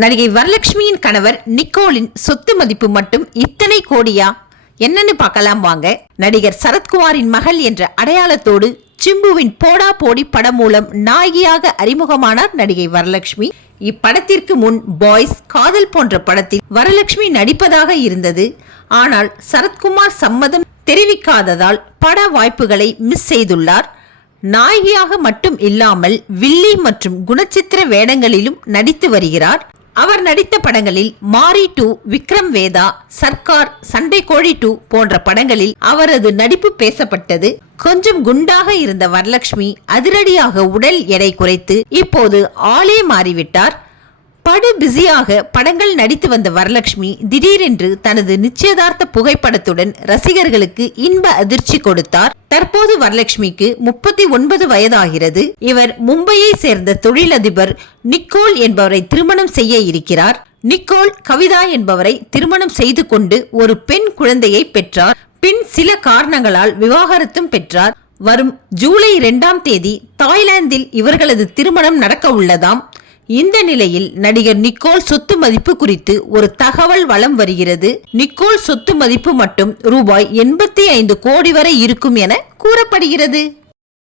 நடிகை வரலட்சுமியின் கணவர் நிக்கோலின் சொத்து மதிப்பு மட்டும் இத்தனை கோடியா? என்னன்னு பார்க்கலாம் வாங்க. நடிகர் சரத்குமாரின் மகள் என்ற அடையாளத்தோடு சிம்புவின் போடா போடி படம் மூலம் நாயகியாக அறிமுகமானார் நடிகை வரலட்சுமி. இப்படத்திற்கு முன் பாய்ஸ் காதல் போன்ற படத்தில் வரலட்சுமி நடிப்பதாக இருந்தது. ஆனால் சரத்குமார் சம்மதம் தெரிவிக்காததால் பட வாய்ப்புகளை மிஸ் செய்துள்ளார். நாயகியாக மட்டும் இல்லாமல் வில்லி மற்றும் குணச்சித்திர வேடங்களிலும் நடித்து வருகிறார். அவர் நடித்த படங்களில் மாரி டூ விக்ரம் வேதா சர்க்கார் சண்டை கோழி டூ போன்ற படங்களில் அவரது நடிப்பு பேசப்பட்டது. கொஞ்சம் குண்டாக இருந்த வரலட்சுமி அதிரடியாக உடல் எடை குறைத்து இப்போது ஆளே மாறிவிட்டார். படு பிஸியாக படங்கள் நடித்து வந்த வரலட்சுமி திடீரென்று தனது நிச்சயதார்த்த புகைப்படத்துடன் ரசிகர்களுக்கு இன்ப அதிர்ச்சி கொடுத்தார். தற்போது வரலட்சுமிக்கு முப்பத்தி ஒன்பது வயதாகிறது. இவர் மும்பையை சேர்ந்த தொழிலதிபர் நிக்கோல் என்பவரை திருமணம் செய்ய இருக்கிறார். நிக்கோல் கவிதா என்பவரை திருமணம் செய்து கொண்டு ஒரு பெண் குழந்தையை பெற்றார். பின் சில காரணங்களால் விவாகரத்தும் பெற்றார். வரும் ஜூலை இரண்டாம் தேதி தாய்லாந்தில் இவர்களது திருமணம் நடக்க உள்ளதாம். இந்த நிலையில் நடிகர் நிக்கோல் சொத்து மதிப்பு குறித்து ஒரு தகவல் வலம் வருகிறது. நிக்கோல் சொத்து மதிப்பு மட்டும் ரூபாய் எண்பத்தி ஐந்து கோடி வரை இருக்கும் என கூறப்படுகிறது.